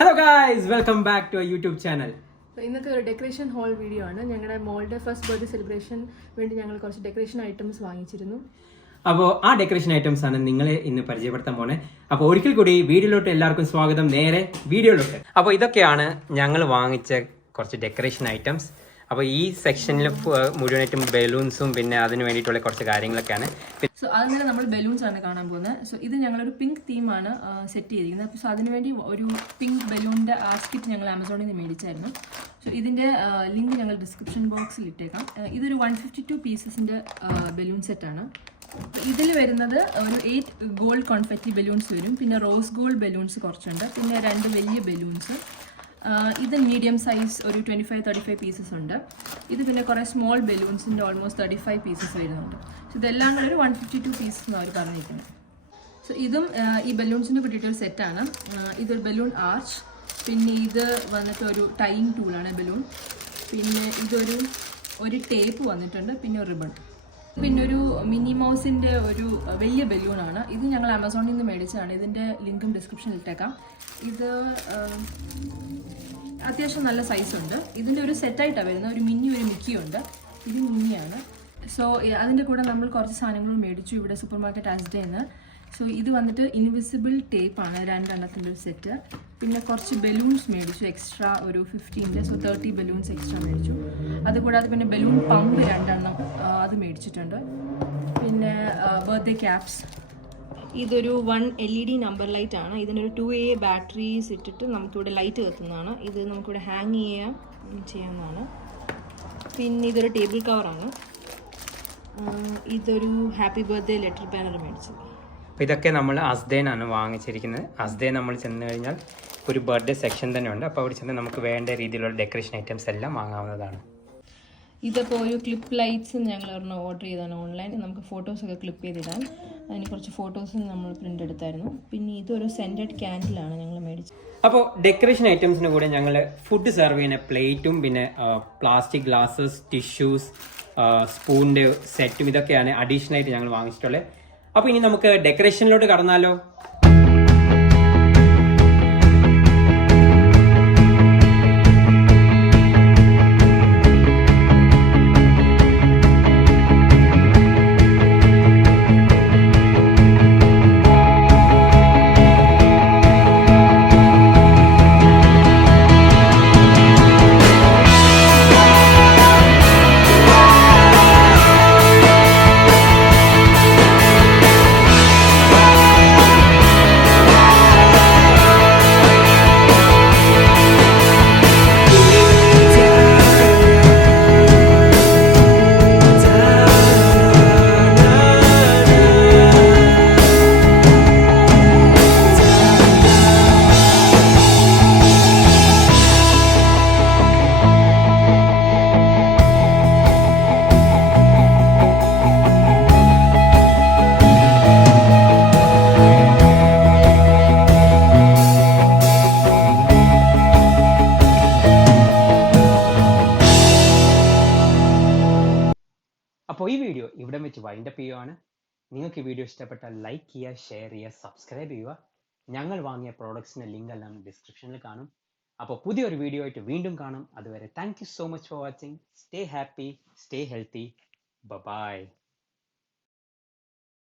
Hello guys, welcome back to our YouTube channel. ഇന്നത്തെ ഒരു decoration whole video ആണ്. ഞങ്ങളുടെ മോളുടെ ഫസ്റ്റ് ബർത്ത്ഡേ സെലിബ്രേഷൻ വേണ്ടി ഞങ്ങൾ കുറച്ച് ഡെക്കറേഷൻ ഐറ്റംസ് വാങ്ങിച്ചിരുന്നു. അപ്പോൾ ആ ഡെക്കറേഷൻ ഐറ്റംസ് ആണ് നിങ്ങളെ ഇന്ന് പരിചയപ്പെടുത്താൻ പോണേ. അപ്പോൾ ഒരിക്കൽ കൂടി വീഡിയോയിലോട്ട് എല്ലാവർക്കും സ്വാഗതം. നേരെ വീഡിയോയിലോട്ട്. അപ്പോൾ ഇതൊക്കെയാണ് ഞങ്ങൾ വാങ്ങിച്ച കുറച്ച് ഡെക്കറേഷൻ ഐറ്റംസ്. അപ്പോൾ ഈ സെക്ഷനിൽ മുഴുവനായിട്ടും ബലൂൺസും പിന്നെ അതിന് വേണ്ടിയിട്ടുള്ള കുറച്ച് കാര്യങ്ങളൊക്കെയാണ്. സോ അതിന് നമ്മൾ ബലൂൺസ് ആണ് കാണാൻ പോകുന്നത്. സോ ഇത് ഞങ്ങളൊരു പിങ്ക് തീമാണ് സെറ്റ് ചെയ്തിരിക്കുന്നത്. അപ്പോൾ സോ അതിനുവേണ്ടി ഒരു പിങ്ക് ബലൂണിൻ്റെ ആസ്കിറ്റ് ഞങ്ങൾ ആമസോണിൽ നിന്ന് മേടിച്ചായിരുന്നു. സോ ഇതിൻ്റെ ലിങ്ക് ഞങ്ങൾ ഡിസ്ക്രിപ്ഷൻ ബോക്സിൽ ഇട്ടേക്കാം. ഇതൊരു 152 പീസസിൻ്റെ ബലൂൺ സെറ്റാണ്. ഇതിൽ വരുന്നത് ഒരു 8 ഗോൾഡ് കോൺഫെറ്റി ബലൂൺസ് വരും, പിന്നെ റോസ് ഗോൾഡ് ബലൂൺസ് കുറച്ചുണ്ട്, പിന്നെ 2 വലിയ ബലൂൺസ്. ഇത് മീഡിയം സൈസ് ഒരു 25-35 പീസസ് ഉണ്ട്. ഇത് പിന്നെ കുറേ സ്മോൾ ബലൂൺസിൻ്റെ ഓൾമോസ്റ്റ് 35 പീസസ് വരുന്നുണ്ട്. സോ ഇതെല്ലാം കൂടെ ഒരു 152 പീസസ് എന്ന് അവർ പറഞ്ഞിരിക്കുന്നത്. സോ ഇതും ഈ ബലൂൺസിന് കിട്ടിയിട്ടൊരു സെറ്റാണ്. ഇതൊരു ബലൂൺ ആർച്ച്, പിന്നെ ഇത് വന്നിട്ട് ഒരു ടൈയിങ് ടൂളാണ് ബലൂൺ, പിന്നെ ഒരു ടേപ്പ് വന്നിട്ടുണ്ട്, പിന്നെ ഒരു റിബൺ, പിന്നെ ഒരു മിനി മൗസിൻ്റെ ഒരു വലിയ ബലൂണാണ്. ഇത് ഞങ്ങൾ ആമസോണിൽ നിന്ന് മേടിച്ചതാണ്. ഇതിൻ്റെ ലിങ്കും ഡിസ്ക്രിപ്ഷനിൽ ഇട്ടേക്കാം. ഇത് അത്യാവശ്യം നല്ല സൈസുണ്ട്. ഇതിൻ്റെ ഒരു സെറ്റായിട്ടാണ് വരുന്നത്. ഒരു മിനി ഒരു മിക്കിയുണ്ട്. ഇത് മിനിയാണ്. സോ അതിൻ്റെ കൂടെ നമ്മൾ കുറച്ച് സാധനങ്ങൾ മേടിച്ചു ഇവിടെ സൂപ്പർ മാർക്കറ്റ് ആസ്ഡേന്ന്. സോ ഇത് വന്നിട്ട് ഇൻവിസിബിൾ ടേപ്പാണ്, 2 എണ്ണത്തിൻ്റെ ഒരു സെറ്റ്. പിന്നെ കുറച്ച് ബലൂൺസ് മേടിച്ചു എക്സ്ട്രാ, ഒരു 15, സോ 30 ബലൂൺസ് എക്സ്ട്രാ മേടിച്ചു. അതുകൂടാതെ പിന്നെ ബലൂൺ പമ്പ് 2 എണ്ണം അത് മേടിച്ചിട്ടുണ്ട്. പിന്നെ ബർത്ത്ഡേ ക്യാപ്സ്. ഇതൊരു 1 LED നമ്പർ ലൈറ്റ് ആണ്. ഇതിനൊരു 2A ബാറ്ററീസ് ഇട്ടിട്ട് നമുക്കിവിടെ ലൈറ്റ് കത്തുന്നതാണ്. ഇത് നമുക്കിവിടെ ഹാങ് ചെയ്യാവുന്നതാണ്. പിന്നെ ഇതൊരു ടേബിൾ കവറാണ്. ഇതൊരു ഹാപ്പി ബർത്ത്ഡേ ലെറ്റർ ബാനർ മേടിച്ചത്. അപ്പോൾ ഇതൊക്കെ നമ്മൾ അസ്ദേനാണ് വാങ്ങിച്ചിരിക്കുന്നത്. അസ്ദേ നമ്മൾ ചെന്ന് കഴിഞ്ഞാൽ ഒരു ബർത്ത്ഡേ സെക്ഷൻ തന്നെ ഉണ്ട്. അപ്പോൾ അവിടെ ചെന്ന് നമുക്ക് വേണ്ട രീതിയിലുള്ള ഡെക്കറേഷൻ ഐറ്റംസ് എല്ലാം വാങ്ങാവുന്നതാണ്. ഇതിപ്പോൾ ഒരു ക്ലിപ്പ് ലൈറ്റ്സ് ഞങ്ങൾ ഒരെണ്ണം ഓർഡർ ചെയ്താണ് ഓൺലൈൻ. നമുക്ക് ഫോട്ടോസൊക്കെ ക്ലിപ്പ് ചെയ്തിടാൻ. അതിന് കുറച്ച് ഫോട്ടോസ് നമ്മൾ പ്രിൻ്റ് എടുത്തായിരുന്നു. പിന്നെ ഇതൊരു സെൻറ്റഡ് ക്യാൻഡിലാണ് ഞങ്ങൾ മേടിച്ചത്. അപ്പോൾ ഡെക്കറേഷൻ ഐറ്റംസിന് കൂടെ ഞങ്ങൾ ഫുഡ് സെർവ് ചെയ്യുന്ന പ്ലേറ്റും പിന്നെ പ്ലാസ്റ്റിക് ഗ്ലാസസ്, ടിഷ്യൂസ്, സ്പൂണിൻ്റെ സെറ്റും ഇതൊക്കെയാണ് അഡീഷണൽ ആയിട്ട് ഞങ്ങൾ വാങ്ങിച്ചിട്ടുള്ളത്. അപ്പോൾ ഇനി നമുക്ക് ഡെക്കറേഷനിലോട്ട് കടന്നാലോ? അപ്പോൾ ഈ വീഡിയോ ഇവിടെ വെച്ച് വൈൻഡപ്പ് ചെയ്യുവാണ്. നിങ്ങൾക്ക് ഈ വീഡിയോ ഇഷ്ടപ്പെട്ടാൽ ലൈക്ക് ചെയ്യുക, ഷെയർ ചെയ്യുക, സബ്സ്ക്രൈബ് ചെയ്യുക. ഞങ്ങൾ വാങ്ങിയ പ്രോഡക്ട്സിൻ്റെ ലിങ്ക് എല്ലാം ഡിസ്ക്രിപ്ഷനിൽ കാണും. അപ്പോൾ പുതിയൊരു വീഡിയോ ആയിട്ട് വീണ്ടും കാണും. അതുവരെ thank you so much for watching. Stay happy, stay healthy. By.